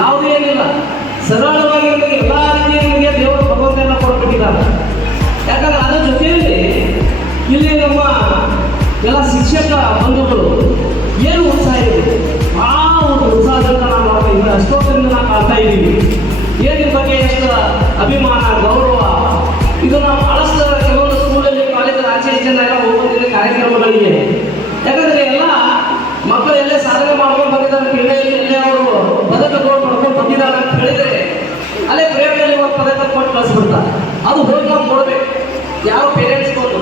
ಯಾವುದೂ ಏನಿಲ್ಲ. ಸರಳವಾಗಿ ಎಲ್ಲ ರೀತಿಯ ದೇವರು ಭಗವಂತನ ಕೊಡ್ಬಿಟ್ಟಿದ್ದಾರೆ ಯಾಕಂದ್ರೆ ಅದರ ಜೊತೆಯಲ್ಲಿ ಇಲ್ಲಿ ನಮ್ಮ ಎಲ್ಲ ಶಿಕ್ಷಕ ಬಂಧುಗಳು ಏನು ಉತ್ಸಾಹ ಇದೆ? ಆ ಒಂದು ಉತ್ಸಾಹದಿಂದ ನಾವು ಮಾಡ್ತಾ ಇದ್ದೀವಿ ಅಷ್ಟೊತ್ತಿಂದ ನಾವು ಕಾಣ್ತಾ ಇದ್ದೀವಿ. ಏನು ಬಗ್ಗೆ ಎಷ್ಟು ಅಭಿಮಾನ, ಗೌರವ, ಇದು ನಾವು ಬಹಳಷ್ಟು ಕೆಲವೊಂದು ಸ್ಕೂಲಲ್ಲಿ, ಕಾಲೇಜಲ್ಲಿ ಆಚೆ ಈಚೆಲ್ಲ ಹೋಗೋದಿಲ್ಲ ಕಾರ್ಯಕ್ರಮಗಳಿಗೆ ಯಾಕಂದ್ರೆ ಎಲ್ಲ ಮಕ್ಕಳು ಎಲ್ಲೇ ಸಾಧನೆ ಮಾಡ್ಕೊಂಡು ಬಂದಿದ್ದಾರೆ ಕ್ರೀಡೆಯಲ್ಲಿ ಎಲ್ಲೇ ಅವರು ಪದಕ ತಗೊಂಡು ಪಡ್ಕೊಂಡು ಹೇಳಿದ್ರೆ ಅಲ್ಲೇ ಪ್ರೇಮದಲ್ಲಿ ಒಂದು ಪದಕ ಕೊಟ್ಟು ಕಳಿಸ್ಬಿಡ್ತಾರೆ. ಅದು ಹೋಗಿ ನಾವು ನೋಡ್ಬೇಕು. ಯಾವ ಪೇರೆಂಟ್ಸ್ ಬಂದು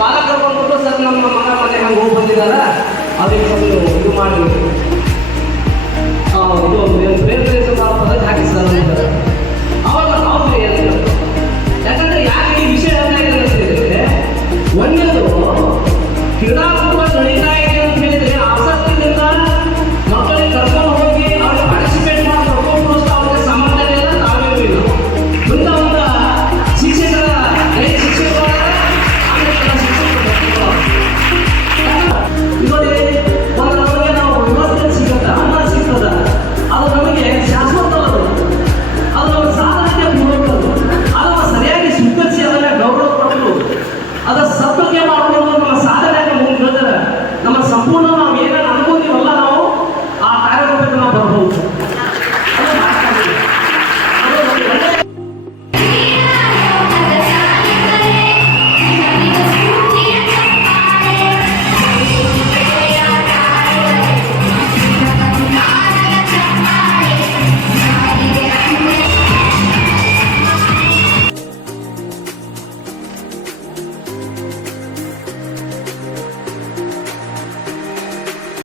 ಪಾಲಕರು ಬಂದ್ಬಿಟ್ಟು ಸರ್, ನಮ್ಮ ಮಗ ಮನೆ ಹಂಗೆ ಹೋಗಿ ಬಂದಿದ್ದಾರೆ? ಅದಕ್ಕೆ ಒಂದು ಇದು ಮಾಡಿ